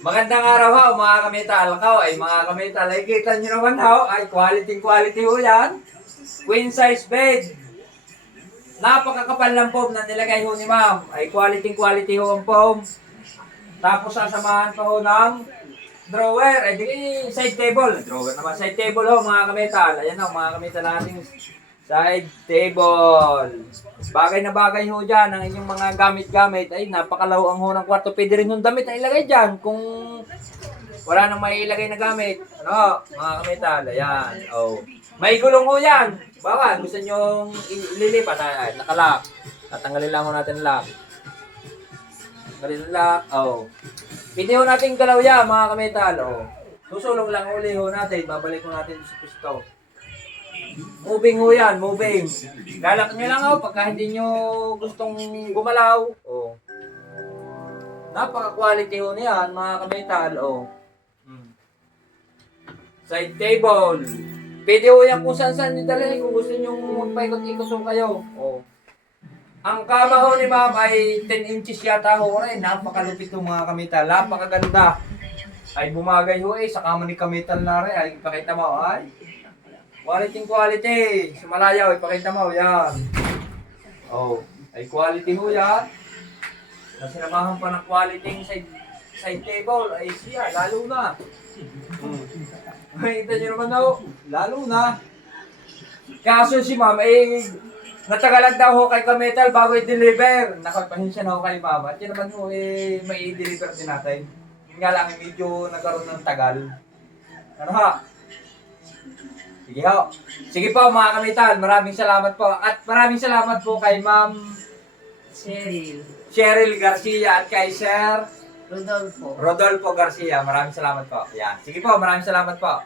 Magandang araw ho, mga kametal. Kao ay mga kametal. Ay kita nyo naman ho, ay quality quality ho yan. Queen size bed. Napakakapal ng foam na nilagay ho ni ma'am. Ay quality quality ho ang foam. Tapos sasamahan pa ho ng drawer. Ay di side table. Drawer naman. Side table ho mga kametal. Ayan ho mga kametal nating side table. Bagay na bagay ho dyan ang inyong mga gamit-gamit. Ay napakalaw ang ho ng kwarto. Pwede rin yung damit na ilagay dyan kung wala nang may ilagay na gamit. Ano, mga kametal. Ayan. Oh. May gulong ho yan. Bawa, gusto nyo ililipat. Ay, nakalock. Tatanggalin lang ho natin lock. Tanggalin ang lock. Oh. Pwede ho natin galaw yan, mga kametal. Oh. Susulong lang uli ho natin. Babalik ho natin sa pisto. Moving ho yan, moving. Lalak nyo lang ho pagka hindi nyo gustong gumalaw. Oh. Napaka-quality ho niyan, mga kametal. Oh. Hmm. Side table. Pwede ho yan kung saan saan nyo dalhin kung gusto nyo magpaikot-ikot ho kayo. Oh. Ang kama ho ni ma'am ay 10 inches yata ho rin. Napakalupit ho mga kamital. Napakaganda. Ay bumagay ho eh sa kama ni kamital na rin. Ay ipakita mo ay. Quality quality. Sa malayaw ipakita mo yan. Oh. Ay quality ho yan. Nasinamahan pa ng quality side, side table. Ay siya, lalo na. Hmm. Makita nyo naman daw, lalo na. Kaso si ma'am, eh, natagalan daw ho kay Kametal bago i-deliver. Nakapahensya na ho kay ma'am. At yun naman ho, eh, may i-deliver din natin. Yun nga lang, medyo nagkaroon ng tagal. Ano ha? Sige ho. Sige po mga Kametal, maraming salamat po. At maraming salamat po kay ma'am Cheryl. Cheryl Garcia at kay Sir Rodolfo. Rodolfo Garcia. Maraming salamat po. Yan. Sige po, maraming salamat po.